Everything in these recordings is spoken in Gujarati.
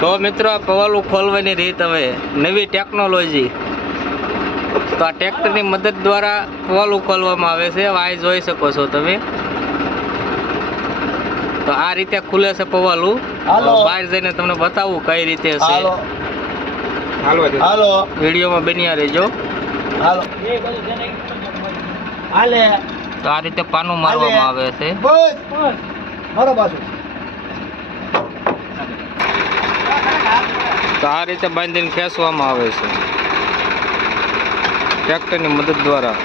તો મિત્રો આ પવાલું ખોલવાની રીત હવે નવી ટેકનોલોજી તો આ ટ્રેક્ટરની મદદ દ્વારા પવાલું ખોલવામાં આવે છે. આ જોઈ શકો છો તમે. તો આ રીતે ખુલે છે પવાલું. બહાર જઈને તમને બતાવું કઈ રીતે છે. હાલો. હાલો. વિડીયોમાં બન્યા રહેજો. હાલો. તો આ રીતે પાનું મારવામાં આવે છે. બસ. મારો પાછું તો આ રીતે બાંધીને ખેંચવામાં આવે છે. ટ્રેક્ટરની મદદ દ્વારા.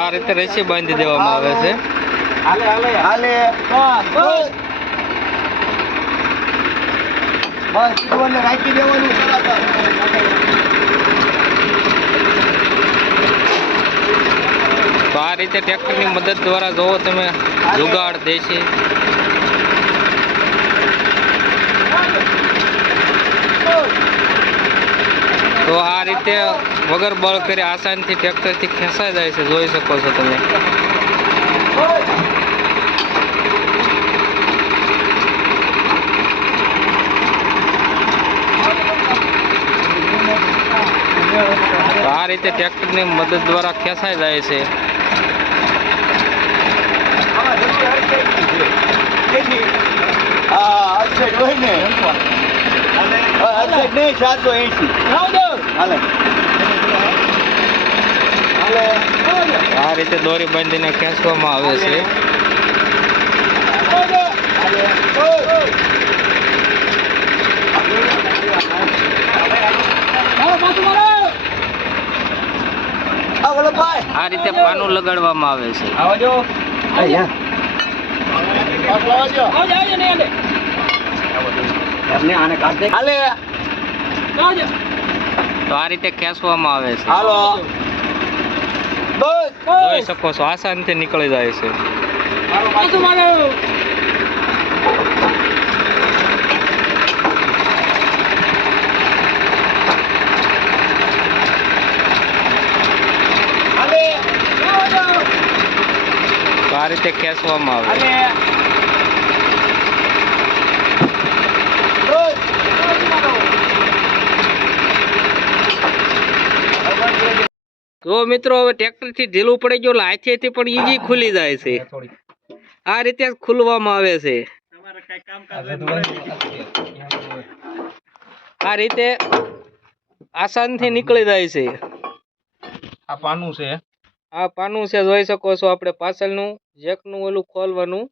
આ રીતે રસી બાંધી દેવામાં આવે છે. હાલે હાલે. હાલે. તો આ રીતે ટ્રેક્ટરની મદદ દ્વારા જોવો તમે, જુગાડ, દેશે. તો આ રીતે વગર બળ કરી આસાનથી ટ્રેક્ટરથી ખેંચાઈ જાય છે, જોઈ શકો છો તમે તો આ રીતે ટ્રેક્ટરની મદદ દ્વારા ખેંચાઈ જાય છે. આ રીતે દોરી બાંધીને ખેંચવામાં આવે છે આ વલ્લભભાઈ આ રીતે પાનું લગાડવામાં આવે છે. આવજો. એમને આને કાઢ દે. હાલે. તો આ રીતે ખેંચવામાં આવે છે. હાલો. બસ. જોઈ શકો છો આસાનથી નીકળી જાય છે હાલે તો આ રીતે ખેંચવામાં આવે. જો મિત્રો હવે ટ્રેક્ટરથી ઢીલું પડી ગયું એટલે હાથેથી પણ ઈજી ખુલી જાય છે. આ રીતે ખુલવામાં આવે છે. આ રીતે આસાનથી નીકળી જાય છે. આ પાનું છે. આ પાનું છે જોઈ શકો છો આપણે પાછળનું જેકનું ઓલું ખોલવાનું.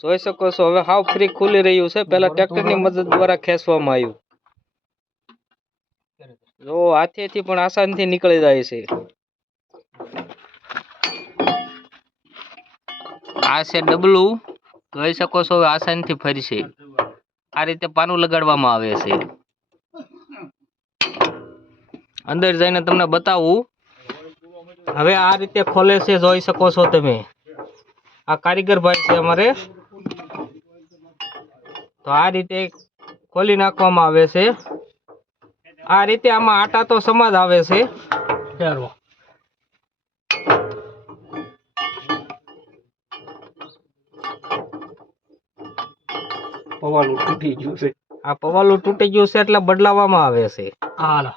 જોઈ શકો છો હવે હાવ ફ્રી ખુલી રહ્યું છે. પહેલા ટ્રેક્ટરની મદદ દ્વારા ખેંચવામાં આવ્યું. જો હાથેથી પણ આસાનથી નીકળી જાય છે. આ છે ડબલું જોઈ શકો છો હવે આસાનથી ફરશે. આ રીતે પાનું લગાડવામાં આવે છે. અંદર જઈને તમને બતાવું. હવે આ રીતે ખોલે છે, જોઈ શકો છો તમે. આ કારીગર ભાઈ છે અમારે. તો આ રીતે ખોલી નાખવામાં આવે છે. આ રીતે આમાં આટા તો સમાજ આવે છે. પવાલું તૂટી ગયું છે. આ પવાલું તૂટી ગયું છે એટલે બદલાવવામાં આવે છે. હાલો.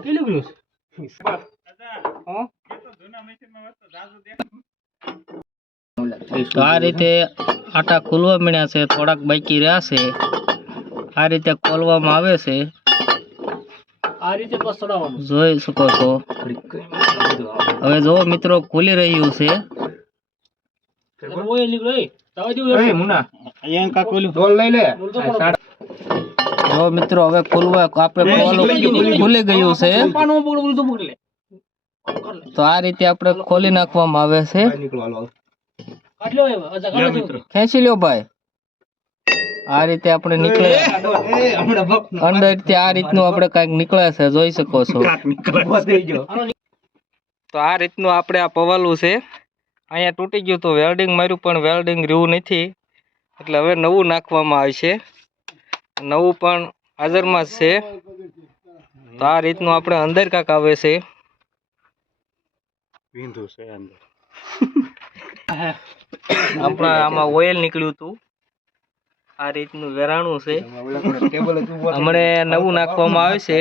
કેટલું ગયું છે? આ રીતે આટા ખુલવા મળ્યા છે થોડાક બાકી રહ્યા છે. આ રીતે ખોલવામાં આવે છે. આ રીતે જોઈ શકો છો. હવે જો મિત્રો ખુલી રહ્યું છે. જો મિત્રો હવે ખોલવા આપણે ખુલી ગયું છે. તો આ રીતે આપણે ખોલી નાખવામાં આવે છે. ખેંચી લ્યો ભાઈ. આ રીતે આપણે નીકળે અંદરથી આ રીતનું આપણે કંઈક નીકળે છે જોઈ શકો છો. તો આ રીતનું આપણે આ પવાલું છે. અહીંયા તૂટી ગયું તો વેલ્ડિંગ માર્યું પણ વેલ્ડિંગ રહ્યું નથી. એટલે હવે નવું નાખવામાં આવશે નવું પણ હાજરમાં જ છે. તો આ રીતનું આપણે અંદર કાંક આવે છે. આપણા આમાં ઓઇલ નીકળ્યું હતું. આ રીતનું વેરાણું છે. હમણે નવું નાખવામાં આવે છે.